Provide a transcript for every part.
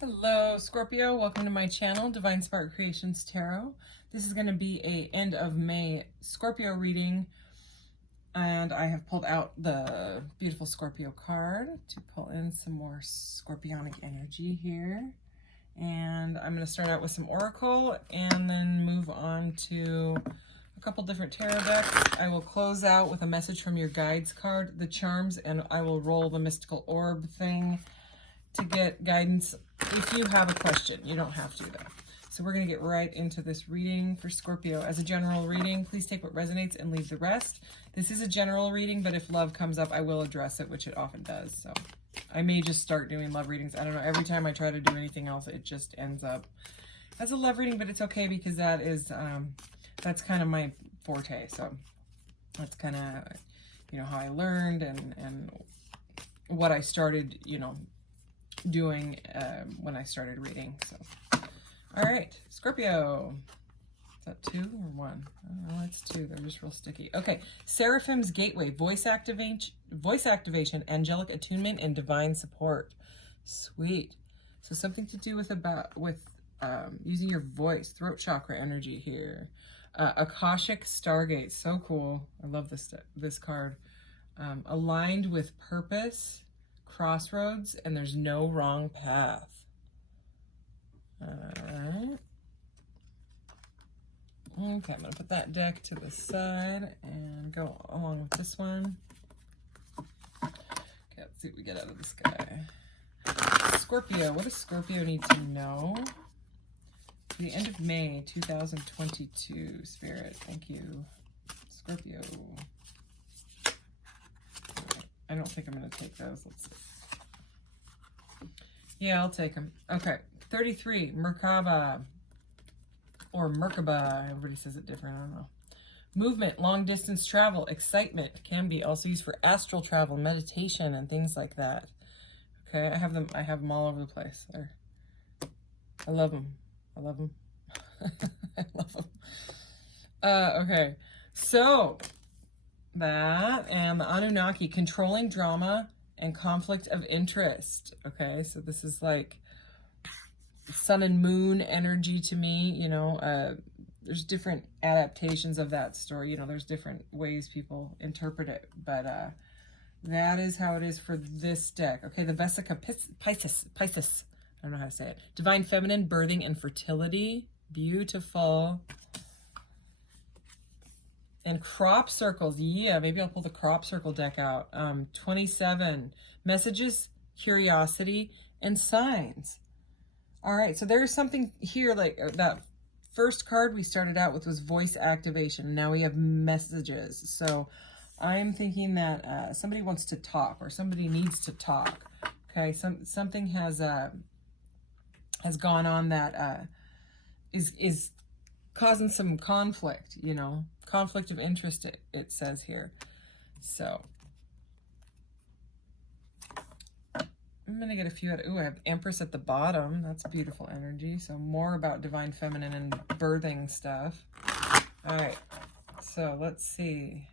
Hello, Scorpio. Welcome to my channel, Divine Spark Creations Tarot. This is going to be a end of May Scorpio reading, and I have pulled out the beautiful Scorpio card to pull in some more scorpionic energy here. And I'm going to start out with some oracle and then move on to a couple different tarot decks. I will close out with a message from your guides card, the charms, and I will roll the mystical orb thing to get guidance. If you have a question, you don't have to though. So we're going to get right into this reading for Scorpio. As a general reading, please take what resonates and leave the rest. This is a general reading, but if love comes up, I will address it, which it often does. So I may just start doing love readings. I don't know. Every time I try to do anything else, it just ends up as a love reading, but it's okay because that is, that's kind of my forte. So that's kind of, how I learned and what I started, doing when I started reading. So all right, Scorpio, is that 2 or 1? Oh, it's 2. They're just real sticky. Okay, Seraphim's Gateway, voice activation, angelic attunement, and divine support. Sweet. So something to do with using your voice, throat chakra energy here. Akashic Stargate, so cool. I love this card. Aligned with purpose, crossroads, and there's no wrong path. Alright. Okay, I'm going to put that deck to the side and go along with this one. Okay, let's see what we get out of this guy. Scorpio, what does Scorpio need to know? The end of May 2022, Spirit. Thank you. Scorpio. I don't think I'm going to take those. Let's see. Yeah, I'll take them. Okay. 33, Merkaba. Or Merkaba. Everybody says it different. I don't know. Movement, long distance travel, excitement. Can be also used for astral travel, meditation, and things like that. Okay, I have them all over the place. There. I love them. I love them. I love them. Okay. So that and the Anunnaki, controlling drama and conflict of interest. Okay, so this is like sun and moon energy to me. There's different adaptations of that story. There's different ways people interpret it, but that is how it is for this deck. Okay, the Vesica Pisces. I don't know how to say it. Divine feminine, birthing and fertility. Beautiful. And crop circles. Yeah, maybe I'll pull the crop circle deck out. 27. Messages, curiosity, and signs. All right, so there's something here like that first card we started out with was voice activation. Now we have messages. So I'm thinking that somebody wants to talk or somebody needs to talk. Okay, something has gone on that is causing some conflict, conflict of interest, it says here. So I'm going to get a few out. Ooh, I have Empress at the bottom. That's beautiful energy. So more about divine feminine and birthing stuff. All right. So let's see.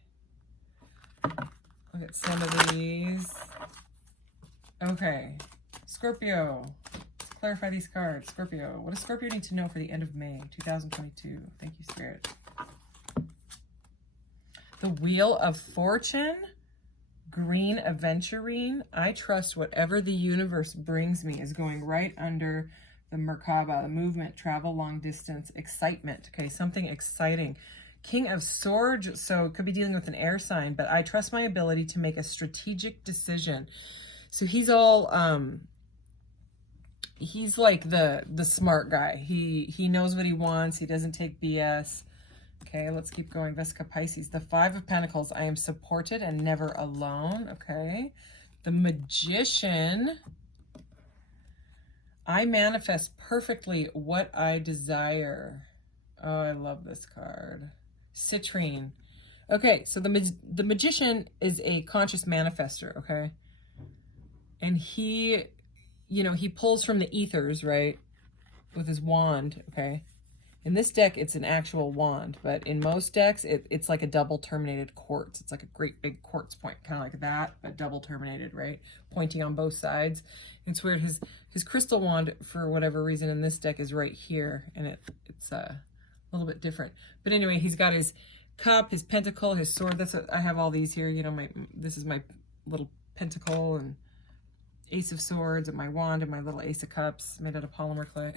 Look at some of these. Okay. Scorpio. Let's clarify these cards. Scorpio. What does Scorpio need to know for the end of May 2022? Thank you, Spirit. The Wheel of Fortune. Green Aventurine. I trust whatever the universe brings me is going right under the Merkaba, the movement, travel, long distance, excitement. Okay, something exciting. King of Swords, so it could be dealing with an air sign, but I trust my ability to make a strategic decision. So he's all, he's like the smart guy. He knows what he wants. He doesn't take BS. Okay, let's keep going. Vesica Pisces. The 5 of Pentacles. I am supported and never alone. Okay. The Magician. I manifest perfectly what I desire. Oh, I love this card. Citrine. Okay, so the Magician is a conscious manifester, okay? And he pulls from the ethers, right? With his wand, okay? In this deck, it's an actual wand, but in most decks, it's like a double terminated quartz. It's like a great big quartz point, kind of like that, but double terminated, right? Pointing on both sides. It's weird. His crystal wand, for whatever reason, in this deck is right here, and it's a little bit different. But anyway, he's got his cup, his pentacle, his sword. That's what I have all these here. You know, this is my little pentacle and ace of swords, and my wand, and my little ace of cups made out of polymer clay.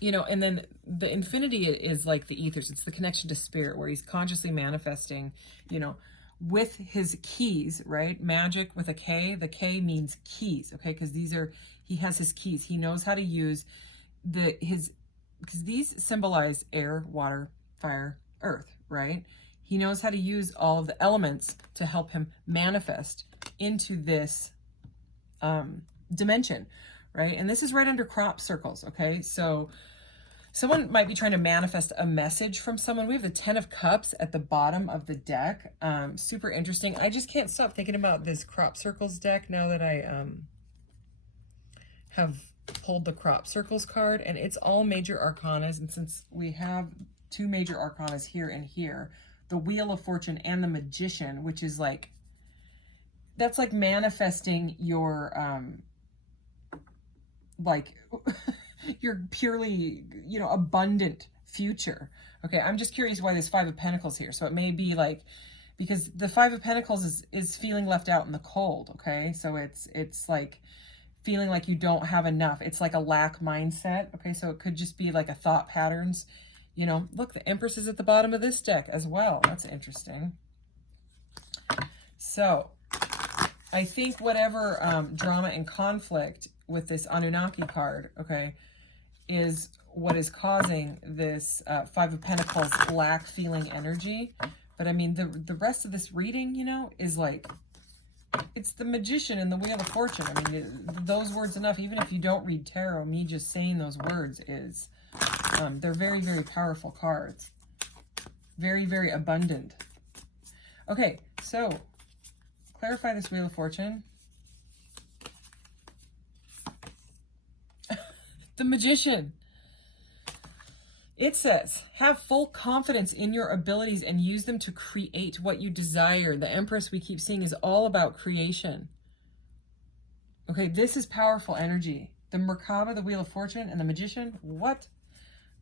You know, and then the infinity is like the ethers. It's the connection to spirit, where he's consciously manifesting, you know, with his keys, right? Magic with a K. The K means keys, okay? Because he has his keys. He knows how to use because these symbolize air, water, fire, earth, right? He knows how to use all of the elements to help him manifest into this dimension, right? And this is right under crop circles, okay? So someone might be trying to manifest a message from someone. We have the 10 of Cups at the bottom of the deck. Super interesting. I just can't stop thinking about this crop circles deck now that I have pulled the crop circles card, and it's all major arcanas. And since we have 2 major arcanas here and here, the Wheel of Fortune and the Magician, which is like, that's like manifesting your like your purely, you know, abundant future. Okay, I'm just curious why there's 5 of Pentacles here. So it may be like, because the 5 of Pentacles is feeling left out in the cold, okay? So it's like feeling like you don't have enough. It's like a lack mindset, okay? So it could just be like a thought patterns. You know, look, the Empress is at the bottom of this deck as well. That's interesting. So I think whatever drama and conflict with this Anunnaki card, okay, is what is causing this 5 of Pentacles lack feeling energy. But I mean, the rest of this reading, you know, is like, it's the Magician and the Wheel of Fortune. I mean, those words enough. Even if you don't read tarot, me just saying those words is, they're very, very powerful cards. Very, very abundant. Okay, so clarify this Wheel of Fortune. The Magician. It says, have full confidence in your abilities and use them to create what you desire. The Empress we keep seeing is all about creation. Okay, this is powerful energy. The Merkaba, the Wheel of Fortune, and the Magician, what?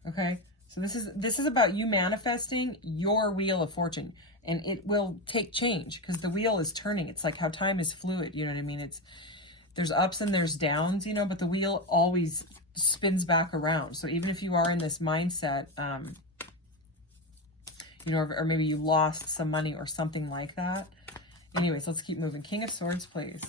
Okay, so this is about you manifesting your Wheel of Fortune. And it will take change because the wheel is turning. It's like how time is fluid, you know what I mean? There's ups and there's downs, you know, but the wheel always spins back around. So even if you are in this mindset, you know, or maybe you lost some money or something like that. Anyways, let's keep moving. King of Swords, please.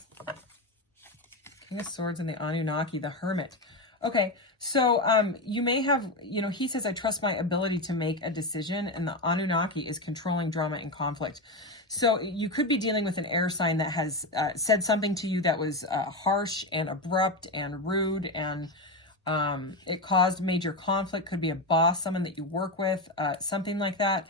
King of Swords and the Anunnaki, the Hermit. Okay, so you may have, you know, he says, I trust my ability to make a decision, and the Anunnaki is controlling drama and conflict. So you could be dealing with an air sign that has said something to you that was harsh and abrupt and rude, and it caused major conflict. Could be a boss, someone that you work with, something like that.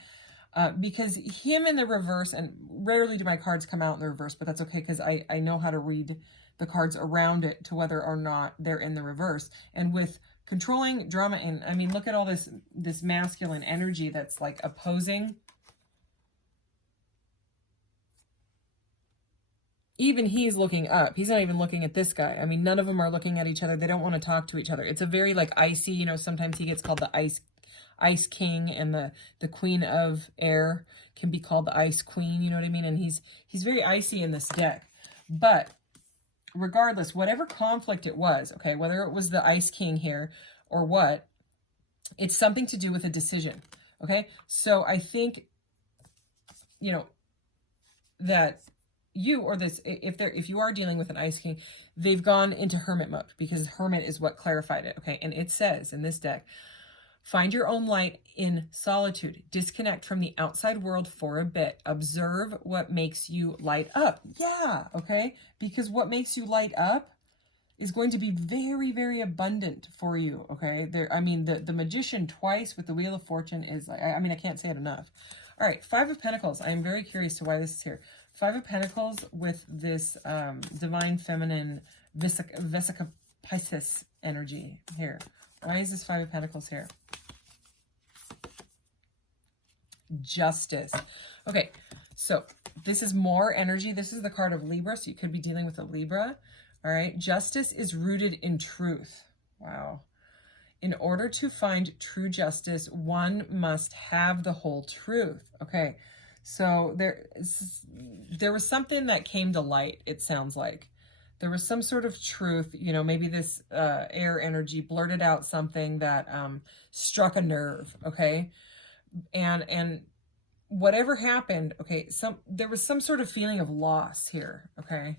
Because him in the reverse, and rarely do my cards come out in the reverse, but that's okay because I know how to read the cards around it to whether or not they're in the reverse. And with controlling drama, and I mean, look at all this masculine energy that's like opposing. Even he's looking up. He's not even looking at this guy. I mean, none of them are looking at each other. They don't want to talk to each other. It's a very like icy, you know, sometimes he gets called the Ice King, and the Queen of Air can be called the Ice Queen, you know what I mean? And he's very icy in this deck. But regardless, whatever conflict it was, okay, whether it was the Ice King here or what, it's something to do with a decision, okay? So I think, you know, that you or this, if you are dealing with an Ice King, they've gone into hermit mode because hermit is what clarified it, okay? And it says in this deck, find your own light in solitude. Disconnect from the outside world for a bit. Observe what makes you light up. Yeah, okay? Because what makes you light up is going to be very, very abundant for you, okay? I mean, the Magician twice with the Wheel of Fortune is, like, I mean, I can't say it enough. All right, 5 of Pentacles. I am very curious to why this is here. 5 of Pentacles with this Divine Feminine Vesica Pisces energy here? Why is this Five of Pentacles here? Justice. Okay, so this is more energy. This is the card of Libra, so you could be dealing with a Libra. All right, justice is rooted in truth. Wow. In order to find true justice, one must have the whole truth. Okay, so there was something that came to light, it sounds like. There was some sort of truth, you know, maybe this air energy blurted out something that struck a nerve, okay? And whatever happened, okay, there was some sort of feeling of loss here, okay?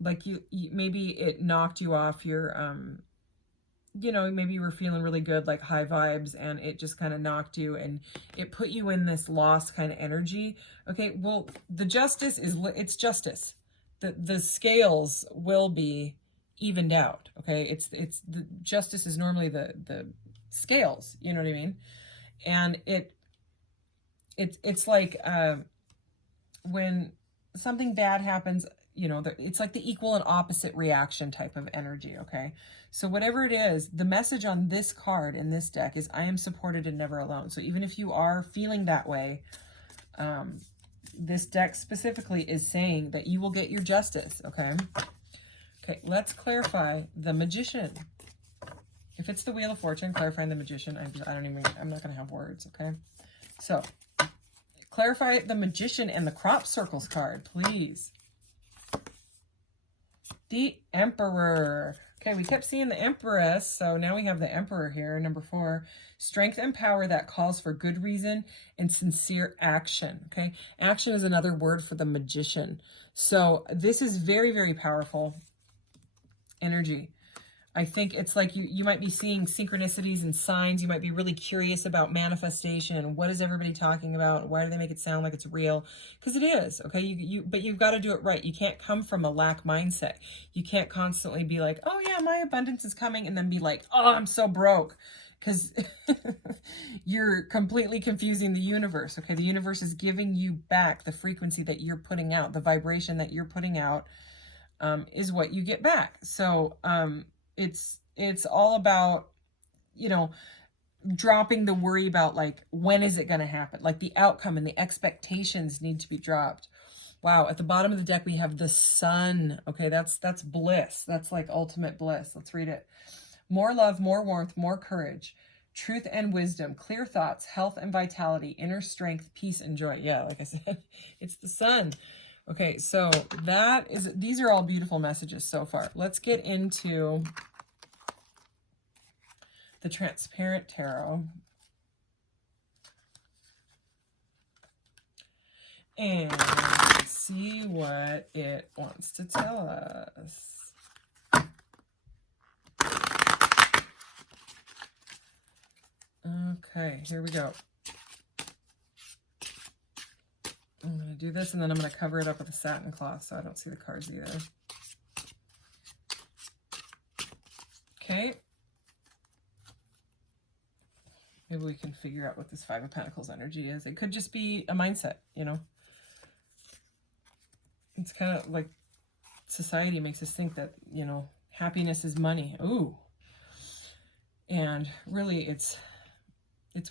Like you maybe it knocked you off your, you know, maybe you were feeling really good, like high vibes, and it just kind of knocked you and it put you in this lost kind of energy. Okay, well, the justice is, it's justice. The scales will be evened out, okay? It's the justice is normally the scales, you know what I mean? And it's like when something bad happens, you know, it's like the equal and opposite reaction type of energy, okay? So whatever it is, the message on this card in this deck is I am supported and never alone. So even if you are feeling that way, this deck specifically is saying that you will get your justice, okay? Okay, let's clarify the Magician. If it's the Wheel of Fortune, clarifying the Magician, I'm not going to have words, okay? So, clarify the Magician and the Crop Circles card, please. The Emperor. Okay, we kept seeing the Empress, so now we have the Emperor here, number 4. Strength and power that calls for good reason and sincere action, okay? Action is another word for the Magician. So this is very, very powerful energy. I think it's like you might be seeing synchronicities and signs. You might be really curious about manifestation. What is everybody talking about? Why do they make it sound like it's real? Because it is, okay? But you've got to do it right. You can't come from a lack mindset. You can't constantly be like, oh yeah, my abundance is coming, and then be like, oh, I'm so broke. Because you're completely confusing the universe, okay? The universe is giving you back the frequency that you're putting out. The vibration that you're putting out is what you get back. So, it's all about, you know, dropping the worry about like, when is it going to happen? Like the outcome and the expectations need to be dropped. Wow. At the bottom of the deck, we have the Sun. Okay. That's bliss. That's like ultimate bliss. Let's read it. More love, more warmth, more courage, truth and wisdom, clear thoughts, health and vitality, inner strength, peace and joy. Yeah. Like I said, it's the Sun. Okay, so these are all beautiful messages so far. Let's get into the Transparent Tarot. And see what it wants to tell us. Okay, here we go. I'm going to do this, and then I'm going to cover it up with a satin cloth so I don't see the cards either. Okay. Maybe we can figure out what this Five of Pentacles energy is. It could just be a mindset, you know. It's kind of like society makes us think that, you know, happiness is money. Ooh. And really it's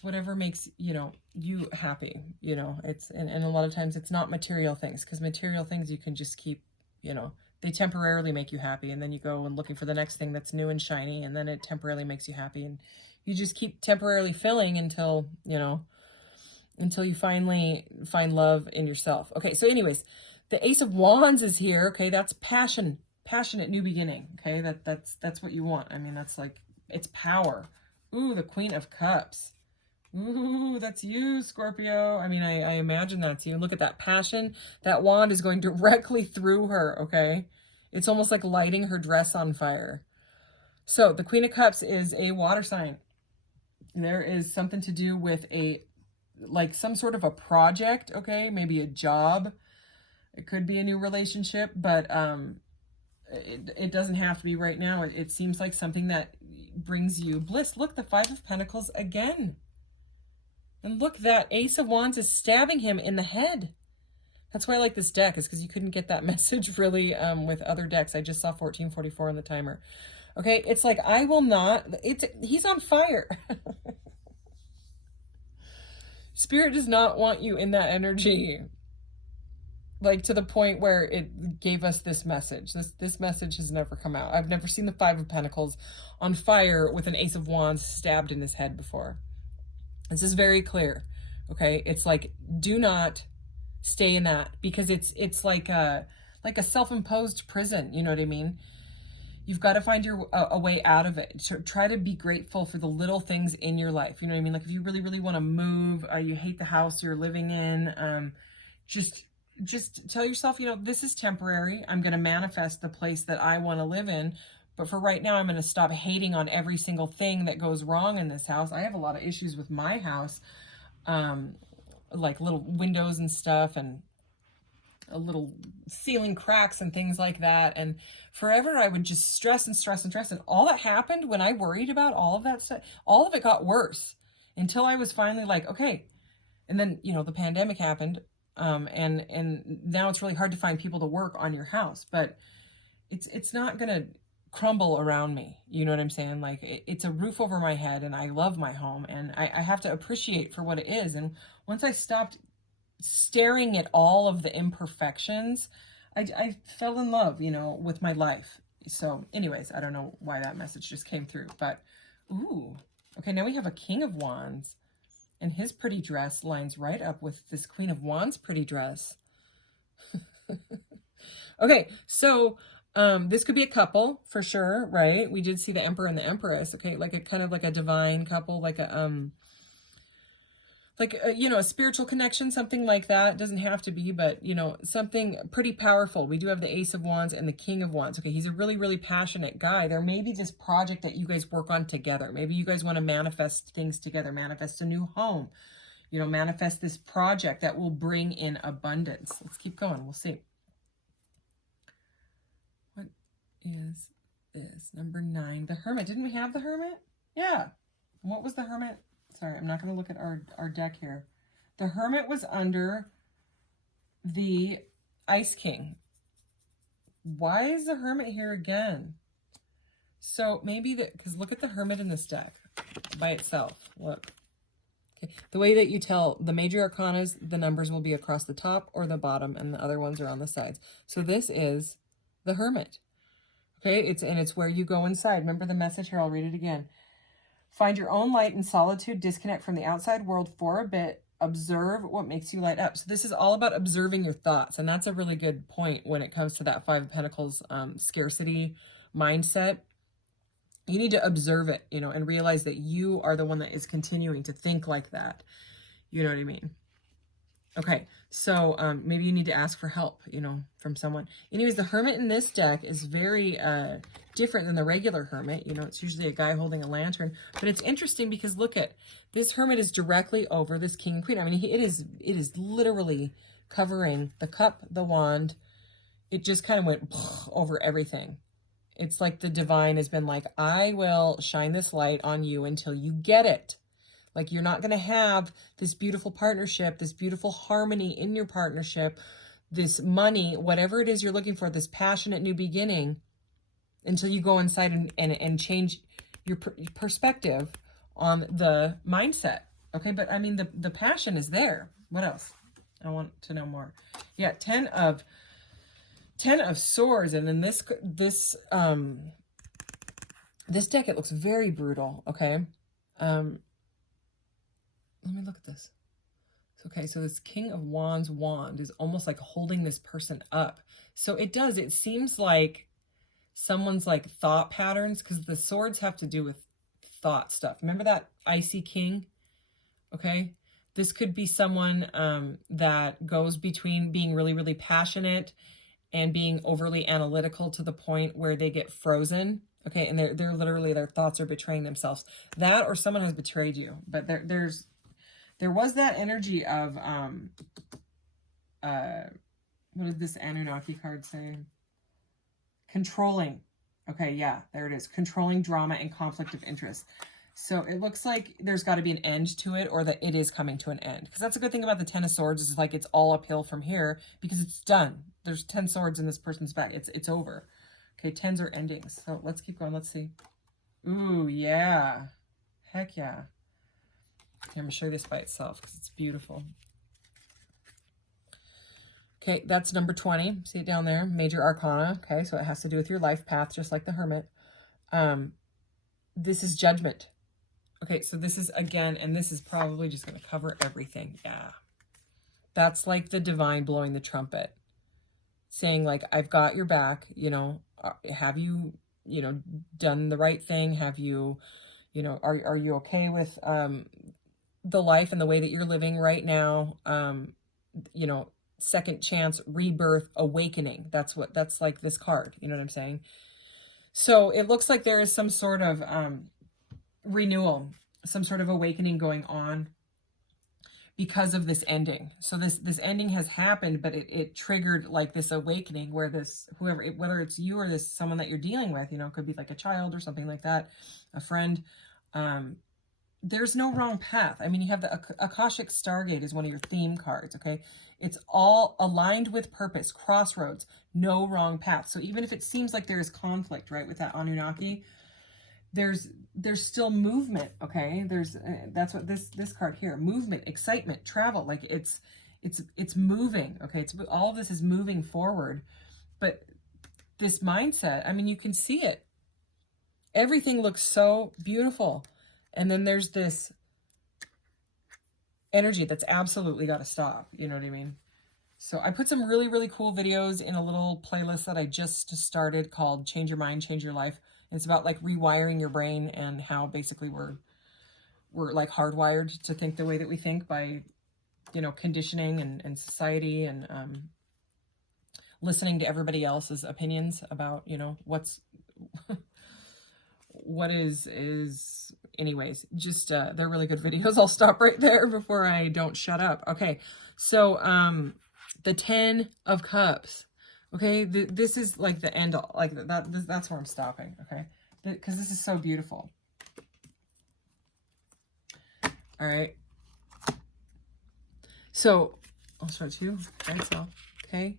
whatever makes, you know, you happy, you know. And a lot of times it's not material things, because material things you can just keep, you know, they temporarily make you happy, and then you go and looking for the next thing that's new and shiny, and then it temporarily makes you happy, and you just keep temporarily filling until, you know, until you finally find love in yourself. Okay, so anyways, the Ace of Wands is here. Okay, that's passionate new beginning. Okay, that's what you want. I mean, that's like, it's power. Ooh, the Queen of Cups. Ooh, that's you, Scorpio. I mean, I imagine that's you. Look at that passion. That wand is going directly through her, okay? It's almost like lighting her dress on fire. So the Queen of Cups is a water sign. There is something to do with like some sort of a project, okay? Maybe a job. It could be a new relationship, but it doesn't have to be right now. It seems like something that brings you bliss. Look, the Five of Pentacles again. And look, that Ace of Wands is stabbing him in the head. That's why I like this deck, is because you couldn't get that message really with other decks. I just saw 1444 on the timer. Okay, it's like, I will not, he's on fire. Spirit does not want you in that energy. Like, to the point where it gave us this message. This message has never come out. I've never seen the Five of Pentacles on fire with an Ace of Wands stabbed in his head before. This is very clear. Okay, it's like, do not stay in that, because it's like a self-imposed prison. You know what I mean? You've got to find a way out of it. Try to be grateful for the little things in your life. You know what I mean? Like, if you really, really want to move, you hate the house you're living in, just tell yourself, you know, this is temporary. I'm going to manifest the place that I want to live in. But for right now, I'm going to stop hating on every single thing that goes wrong in this house. I have a lot of issues with my house, like little windows and stuff, and a little ceiling cracks and things like that. And forever I would just stress and stress and stress. And all that happened when I worried about all of that stuff, all of it got worse until I was finally like, okay. And then, you know, the pandemic happened. And now it's really hard to find people to work on your house, but it's not going to crumble around me. You know what I'm saying? Like, it's a roof over my head, and I love my home, and I have to appreciate for what it is. And once I stopped staring at all of the imperfections, I fell in love, you know, with my life. So anyways, I don't know why that message just came through, but ooh, okay. Now we have a King of Wands, and his pretty dress lines right up with this Queen of Wands pretty dress. Okay, so this could be a couple for sure, right? We did see the Emperor and the Empress. Okay, like a kind of like a divine couple, like a you know, a spiritual connection, something like that. It doesn't have to be, but, you know, something pretty powerful. We do have the Ace of Wands and the King of Wands. Okay, he's a really, really passionate guy. There may be this project that you guys work on together. Maybe you guys want to manifest things together, manifest a new home, you know, manifest this project that will bring in abundance. Let's keep going. We'll see. What is this? Number 9, the Hermit. Didn't we have the Hermit? Yeah. What was the Hermit? Sorry, I'm not going to look at our deck here. The Hermit was under the Ice King. Why is the Hermit here again? So maybe because look at the Hermit in this deck by itself. Look. Okay. The way that you tell the major arcanas, the numbers will be across the top or the bottom, and the other ones are on the sides. So this is the Hermit. Okay, it's where you go inside. Remember the message here, I'll read it again. Find your own light in solitude, disconnect from the outside world for a bit, observe what makes you light up. So this is all about observing your thoughts, and that's a really good point when it comes to that Five of Pentacles scarcity mindset. You need to observe it, you know, and realize that you are the one that is continuing to think like that. You know what I mean? Okay, so maybe you need to ask for help, you know, from someone. Anyways, the Hermit in this deck is very different than the regular Hermit. You know, it's usually a guy holding a lantern. But it's interesting because look at this Hermit is directly over this King and Queen. I mean, it is literally covering the cup, the wand. It just kind of went over everything. It's like the divine has been like, I will shine this light on you until you get it. Like, you're not going to have this beautiful partnership, this beautiful harmony in your partnership, this money, whatever it is you're looking for, this passionate new beginning, until you go inside and change your perspective on the mindset. Okay, but I mean, the passion is there. What else? I want to know more. Yeah, 10 of Swords, and then this deck, it looks very brutal. Okay. Let me look at this. Okay, so this King of Wands wand is almost like holding this person up. So it seems like someone's like thought patterns, because the swords have to do with thought stuff. Remember that Icy King? Okay, this could be someone that goes between being really, really passionate and being overly analytical to the point where they get frozen. Okay, and they're literally, their thoughts are betraying themselves. That, or someone has betrayed you. But there was that energy of, what did this Anunnaki card say? Controlling. Okay, yeah, there it is. Controlling drama and conflict of interest. So it looks like there's got to be an end to it, or that it is coming to an end. Because that's a good thing about the 10 of Swords, is like it's all uphill from here, because it's done. There's 10 swords in this person's back. It's over. Okay, 10s are endings. So let's keep going. Let's see. Ooh, yeah. Heck yeah. Okay, I'm going to show you this by itself because it's beautiful. Okay, that's number 20. See it down there? Major Arcana. Okay, so it has to do with your life path, just like the Hermit. This is Judgment. Okay, so this is, again, and this is probably just going to cover everything. Yeah. That's like the divine blowing the trumpet. Saying, like, I've got your back, you know, have you, you know, done the right thing? Have you, you know, are you okay with the life and the way that you're living right now? You know, second chance, rebirth, awakening. That's like this card. You know what I'm saying? So it looks like there is some sort of renewal, some sort of awakening going on because of this ending. So this ending has happened, but it triggered like this awakening where this, whoever, whether it's you or this someone that you're dealing with, you know, it could be like a child or something like that, a friend. There's no wrong path. I mean, you have the Akashic Stargate is one of your theme cards, okay? It's all aligned with purpose, crossroads, no wrong path. So even if it seems like there is conflict, right, with that Anunnaki, there's still movement, okay? That's what this card here, movement, excitement, travel, like it's moving, okay? It's all of this is moving forward. But this mindset, I mean, you can see it. Everything looks so beautiful. And then there's this energy that's absolutely got to stop. You know what I mean? So I put some really, really cool videos in a little playlist that I just started called Change Your Mind, Change Your Life. And it's about like rewiring your brain and how basically we're like hardwired to think the way that we think by, you know, conditioning and society and listening to everybody else's opinions about, you know, what is anyways, just they're really good videos. I'll stop right there before I don't shut up. Okay, so the 10 of Cups. Okay, this is like the end all, like that's where I'm stopping. Okay, because this is so beautiful. All right, so I'll start too. Right, so okay,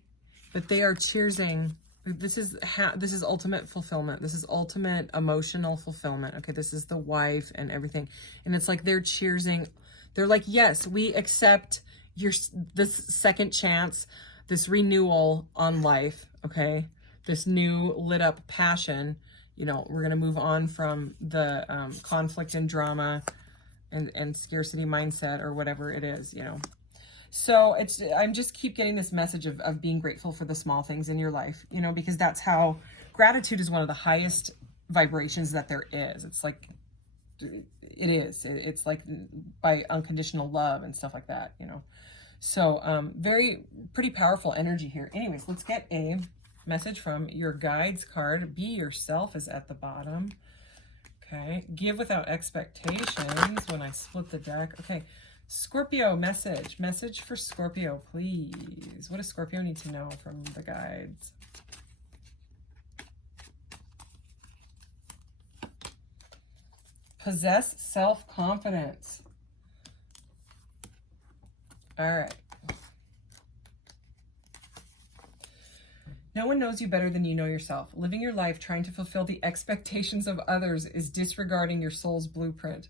but they are cheersing. This is ultimate fulfillment. This is ultimate emotional fulfillment. Okay, this is the wife and everything. And it's like they're cheersing. They're like, yes, we accept this second chance, this renewal on life, okay? This new lit up passion. You know, we're going to move on from the conflict and drama and scarcity mindset or whatever it is, you know. So I'm just keep getting this message of being grateful for the small things in your life, you know, because that's how gratitude is one of the highest vibrations that there is. It's like, it's like by unconditional love and stuff like that, you know. So pretty powerful energy here. Anyways, let's get a message from your guides card. Be yourself is at the bottom. Okay. Give without expectations when I split the deck. Okay. Scorpio, message for Scorpio, please. What does Scorpio need to know from the guides? Possess self-confidence. All right. No one knows you better than you know yourself. Living your life trying to fulfill the expectations of others is disregarding your soul's blueprint.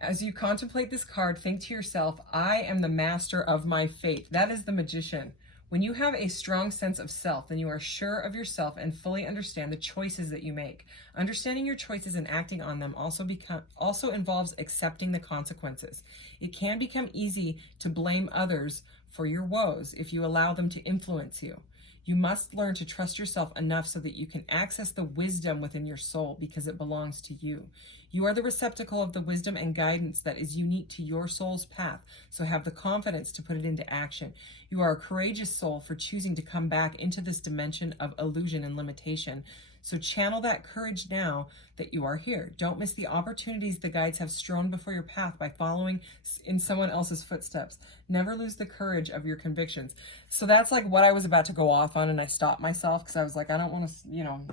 As you contemplate this card, think to yourself, I am the master of my fate. That is the Magician. When you have a strong sense of self, then you are sure of yourself and fully understand the choices that you make. Understanding your choices and acting on them also involves accepting the consequences. It can become easy to blame others for your woes if you allow them to influence you. You must learn to trust yourself enough so that you can access the wisdom within your soul because it belongs to you. You are the receptacle of the wisdom and guidance that is unique to your soul's path, so have the confidence to put it into action. You are a courageous soul for choosing to come back into this dimension of illusion and limitation. So channel that courage now that you are here. Don't miss the opportunities the guides have strewn before your path by following in someone else's footsteps. Never lose the courage of your convictions. So that's like what I was about to go off on, and I stopped myself because I was like, I don't want to, you know,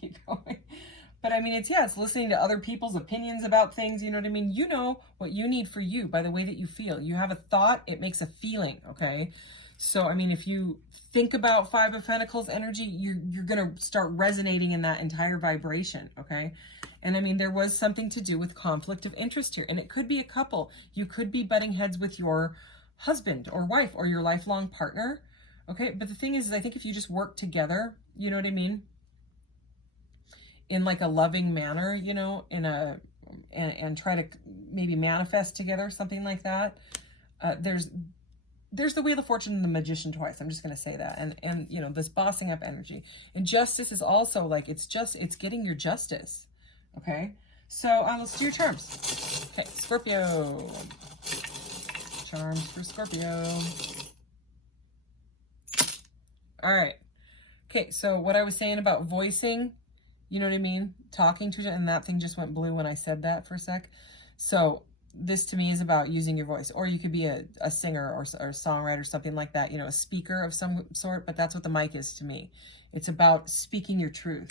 keep going. But I mean, it's listening to other people's opinions about things, you know what I mean? You know what you need for you by the way that you feel. You have a thought, it makes a feeling, okay? So, I mean, if you think about Five of Pentacles energy, you're going to start resonating in that entire vibration, okay? And I mean, there was something to do with conflict of interest here. And it could be a couple. You could be butting heads with your husband or wife or your lifelong partner, okay? But the thing is I think if you just work together, you know what I mean? In like a loving manner, you know, and try to maybe manifest together, something like that. There's the Wheel of Fortune and the Magician twice. I'm just going to say that. And, you know, this bossing up energy. And justice is also like, it's getting your justice. Okay. So let's do your charms. Okay. Scorpio. Charms for Scorpio. All right. Okay. So what I was saying about voicing, you know what I mean? Talking to it, and that thing just went blue when I said that for a sec. So this to me is about using your voice, or you could be a singer or a songwriter, something like that, you know, a speaker of some sort, but that's what the mic is to me. It's about speaking your truth.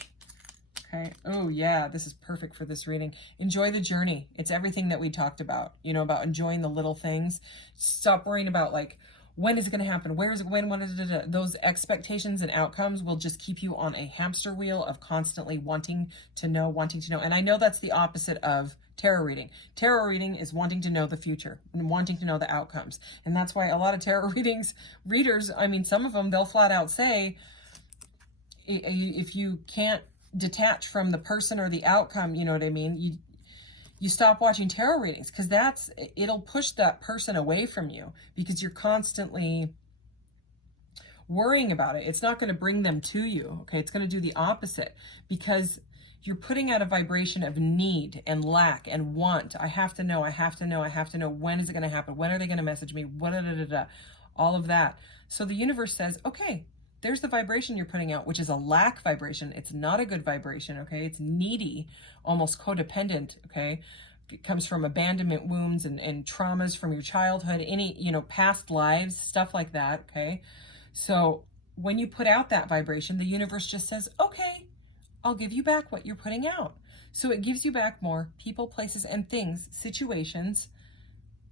Okay. Oh yeah, this is perfect for this reading. Enjoy the journey. It's everything that we talked about, you know, about enjoying the little things. Stop worrying about like, when is it going to happen? Where is it? When is it? Those expectations and outcomes will just keep you on a hamster wheel of constantly wanting to know. And I know that's the opposite of tarot reading. Tarot reading is wanting to know the future and wanting to know the outcomes. And that's why a lot of tarot readers, I mean, some of them, they'll flat out say, if you can't detach from the person or the outcome, you know what I mean? You stop watching tarot readings, because it'll push that person away from you because you're constantly worrying about it. It's not going to bring them to you. Okay. It's going to do the opposite, because you're putting out a vibration of need and lack and want. I have to know. When is it going to happen? When are they going to message me? All of that. So the universe says, okay, there's the vibration you're putting out, which is a lack vibration. It's not a good vibration, okay? It's needy, almost codependent, okay? It comes from abandonment wounds and traumas from your childhood, any, you know, past lives, stuff like that, okay? So when you put out that vibration, the universe just says, okay, I'll give you back what you're putting out. So it gives you back more people, places, and things, situations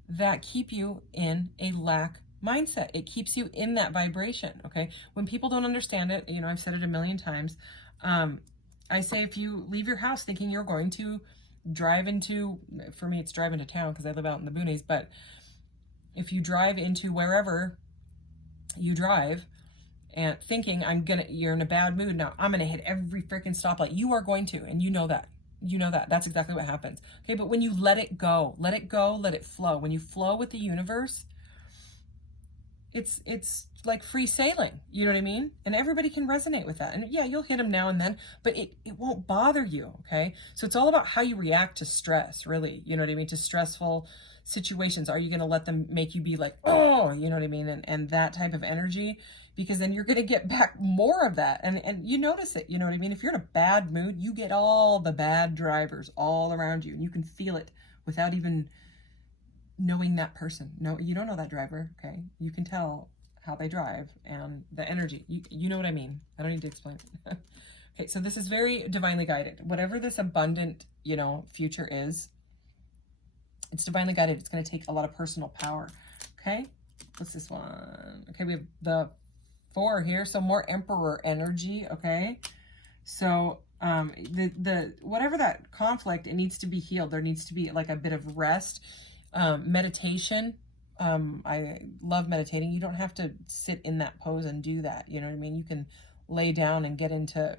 that keep you in a lack mindset. It keeps you in that vibration, okay? When people don't understand it, you know, I've said it a million times. I say, if you leave your house thinking you're going to drive into, for me, it's drive into town because I live out in the boonies, but if you drive into wherever you drive and thinking you're in a bad mood, now I'm going to hit every freaking stoplight. You are going to, and you know that. That's exactly what happens. Okay. But when you let it go, let it flow. When you flow with the universe, it's like free sailing, you know what I mean? And everybody can resonate with that. And yeah, you'll hit them now and then, but it won't bother you, okay? So it's all about how you react to stress, really, you know what I mean? To stressful situations. Are you going to let them make you be like, oh, you know what I mean? And that type of energy, because then you're going to get back more of that. And you notice it, you know what I mean? If you're in a bad mood, you get all the bad drivers all around you, and you can feel it without even knowing that person. No, you don't know that driver, okay? You can tell how they drive and the energy. You know what I mean? I don't need to explain it. Okay, so this is very divinely guided. Whatever this abundant, you know, future is, it's divinely guided. It's going to take a lot of personal power. Okay, what's this one? Okay, we have the 4 here, so more Emperor energy. Okay, so the whatever that conflict, it needs to be healed. There needs to be like a bit of rest. Meditation. I love meditating. You don't have to sit in that pose and do that. You know what I mean? You can lay down and get into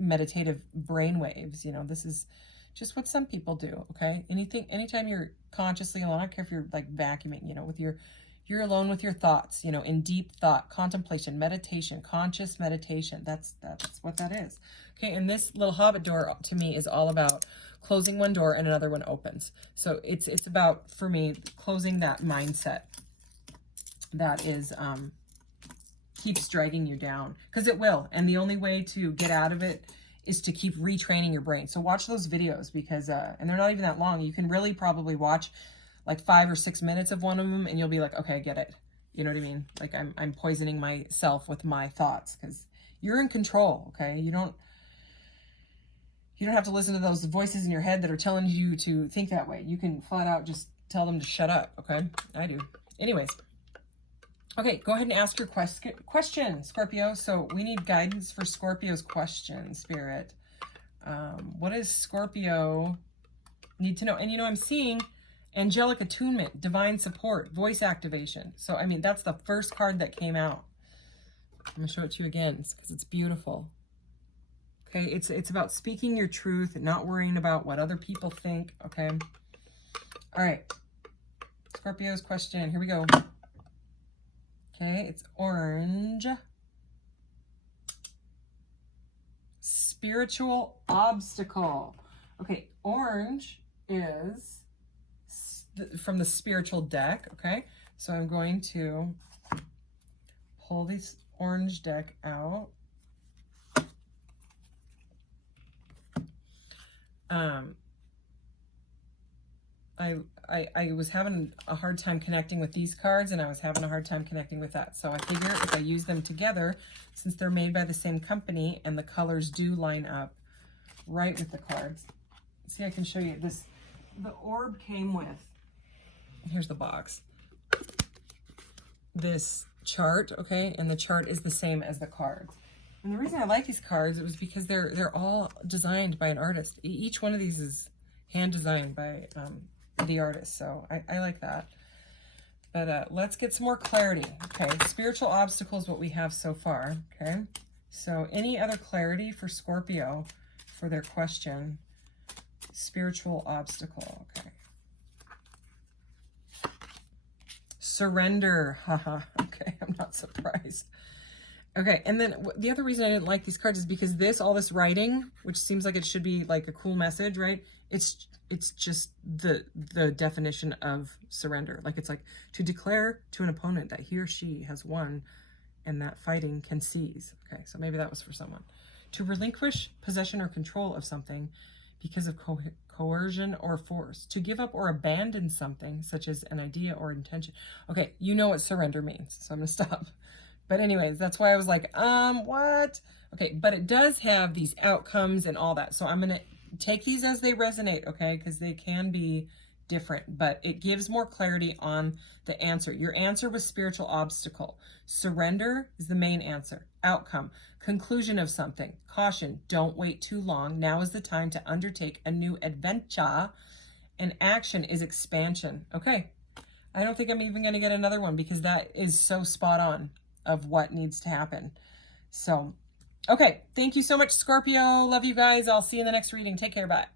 meditative brain waves. You know, this is just what some people do. Okay. Anytime you're consciously alone, I don't care if you're like vacuuming, you know, you're alone with your thoughts, you know, in deep thought, contemplation, meditation, conscious meditation. That's what that is. Okay. And this little hobbit door to me is all about closing one door and another one opens. So it's about, for me, closing that mindset that is keeps dragging you down, because it will. And the only way to get out of it is to keep retraining your brain. So watch those videos, because and they're not even that long. You can really probably watch like 5 or 6 minutes of one of them, and you'll be like, okay, I get it. You know what I mean? Like I'm poisoning myself with my thoughts, because you're in control. Okay, you don't have to listen to those voices in your head that are telling you to think that way. You can flat out just tell them to shut up, okay? I do. Anyways, Okay, go ahead and ask your question, Scorpio. So we need guidance for Scorpio's question, Spirit. What does Scorpio need to know? And you know, I'm seeing angelic attunement, divine support, voice activation. So, I mean, that's the first card that came out. I'm going to show it to you again because it's beautiful. Okay, it's about speaking your truth and not worrying about what other people think, okay? All right, Scorpio's question. Here we go. Okay, it's orange. Spiritual obstacle. Okay, orange is from the spiritual deck, okay? So I'm going to pull this orange deck out. I was having a hard time connecting with these cards, and I was having a hard time connecting with that. So I figure if I use them together, since they're made by the same company and the colors do line up right with the cards. See, I can show you this. The orb came with, here's the box, this chart, okay? And the chart is the same as the cards. And the reason I like these cards, it was because they're all designed by an artist. Each one of these is hand designed by the artist, so I like that. But let's get some more clarity. Okay, spiritual obstacle is what we have so far, okay? So any other clarity for Scorpio for their question? Spiritual obstacle, okay. Surrender, haha, okay, I'm not surprised. Okay, and then the other reason I didn't like these cards is because all this writing, which seems like it should be like a cool message, right? It's just the definition of surrender. Like it's like to declare to an opponent that he or she has won and that fighting can cease. Okay, so maybe that was for someone. To relinquish possession or control of something because of coercion or force. To give up or abandon something, such as an idea or intention. Okay, you know what surrender means, so I'm gonna stop. But anyways, that's why I was like, what? Okay, but it does have these outcomes and all that. So I'm going to take these as they resonate, okay? Because they can be different, but it gives more clarity on the answer. Your answer was spiritual obstacle. Surrender is the main answer. Outcome, conclusion of something. Caution, don't wait too long. Now is the time to undertake a new adventure. And action is expansion. Okay, I don't think I'm even going to get another one because that is so spot on of what needs to happen. So, okay. Thank you so much, Scorpio. Love you guys. I'll see you in the next reading. Take care. Bye.